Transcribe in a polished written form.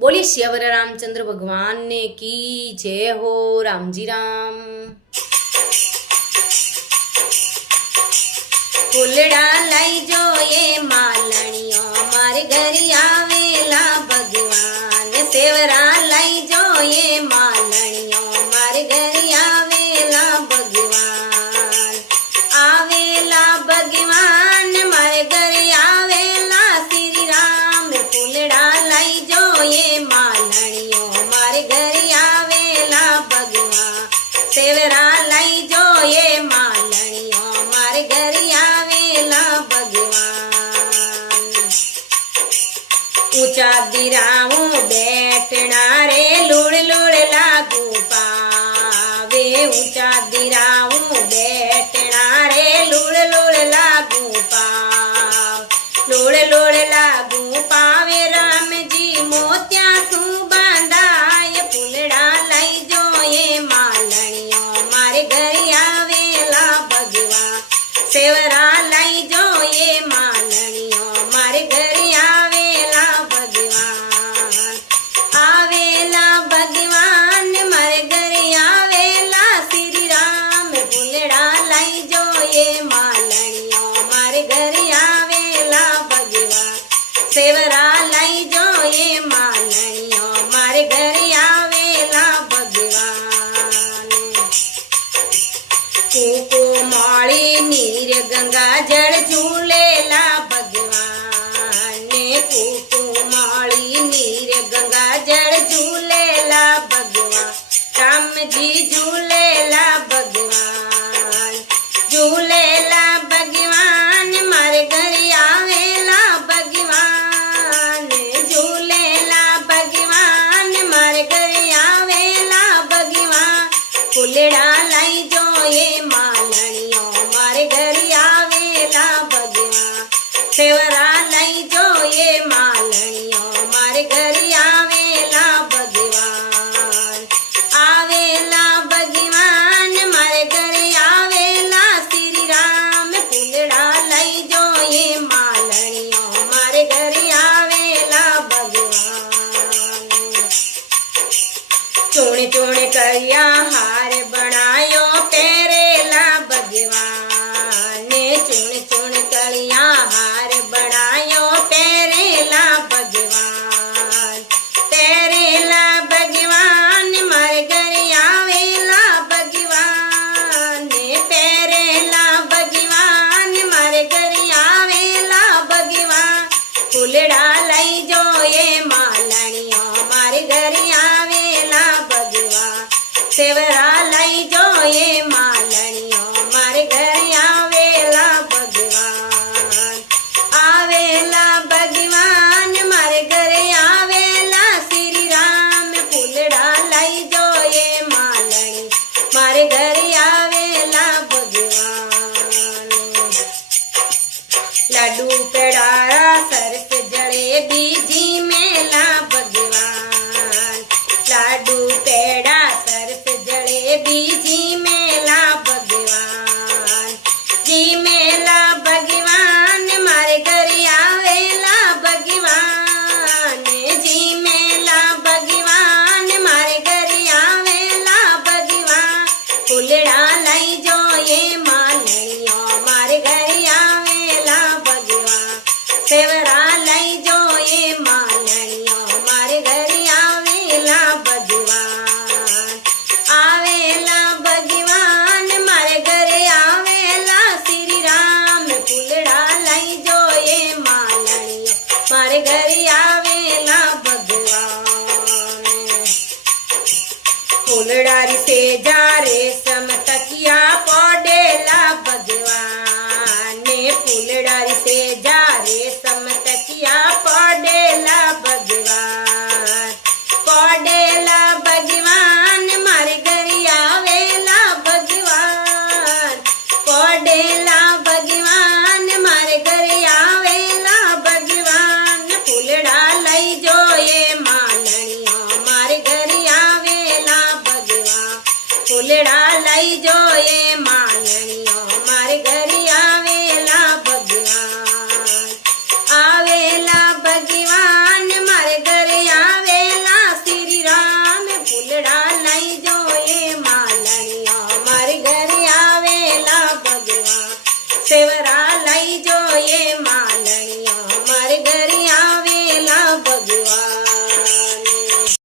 बोलिए श्यावर रामचंद्र भगवान ने की जय हो। रामजी राम। फूलड़ा लाई जो ये मालणियों मारे घरी आवेला भगवान। सेवरा लाई जो ये मालणियों मारे घरी आवेला भगवान। आवेला भगवान मारे घरी आवेला श्री राम। फूलड़ा लाई जो ये मालणियों मारे घरी आवेला भगवान। सेवरा लाई जो ये मालणियों मारे घरी आवेला भगवान। ऊंचा दिराऊं बैठना रे लूड़ लूड़ लागू पावे। ऊंचा दिराऊं बैठना रे लूड़ लूड़ लागू पाव। लूड़ लूड़ लागू पावे राम जी मोत्या सू बांधाय। फूलड़ा लाई जो ये मालणियों मारे घरी आवेला भगवान। सेवरा लाई जो ये मालणियों मारे घरी आवेला भगवान। आवेला भगवान मारे घरी आवेला श्री राम। फूलड़ा लाई जो ये मालणियों मारे घरी आवेला भगवान। सेवरा लाई जो ये मालणियों मारे घरी आवेला भगवान। कूको माड़ी नीर गंगा जल झूलेला भगवान। कूको माड़ी नीर गंगा जल झूलेला भगवान। राम जी झूलेला भगवान। झूलेला भगवान मारे घरी आवेला भगवान। झूलेला भगवान मारे घरी आवेला भगवान। फूलड़ा लाई जो ये मालणियों मारे घरी आवेला भगवान। सेवरा लाई जो ये मालणियों मारे घरी आवेला भगवान। आवेला भगवान मारे घरी आवेला श्री राम। फूलड़ा लाई जो ये मालणियों मारे घरी आवेला भगवान। चूण चूण करिया हार बनायो पेरेला भगवान। चूण चूण करिया हार बनायो पेरेला भगवान। पेरेला भगवान मारे घरी आवेला भगवान। पेरेला भगवान मारे घरी आवेला भगवान। फूलड़ा लाई जो ये मालणियों मारे घरी आवेला भगवान। सेवरा लाई जो ये मालणियों मारे घरी आवेला भगवान। आवेला भगवान मारे घरे आवेला श्री राम। फूलड़ा लाई जो ये मालणी मारे घरे आवेला भगवान। लाडू पेड़ारा सरस जलेबी जी मेला भगवान। लाडू पेड़ा सरस जलेबी जी मेला भगवान। जी मेला भगवान मारे घरी आवेला भगवान। जी मेला भगवान मारे घरी आवेला भगवान। फूलड़ा लाई जो ये मालणियों मारे घरी आवेला भगवान। सेवरा लाई जो ये मालणियों मारे घरी आवेला भगवान। आवेला भगवान मारे घरे आवेला श्री राम। फूलड़ा लाई जो ये मालणियों मारे घरे आवेला भगवान। फूलड़ारी से जा रेशम तकिया पौडेला भगवान। फूलड़ारी से जा रेशम तकिया पौडेला भगवान। पौडेला भगवान मारे घरी आवेला भगवान। पौडेला भगवान मारे घरी आवेला भगवान। फूलड़ा लाई जो ये मालणियों मारे घरी आवेला भगवान। फूलड़ा સેવરા લઈ જોઈએ માલણી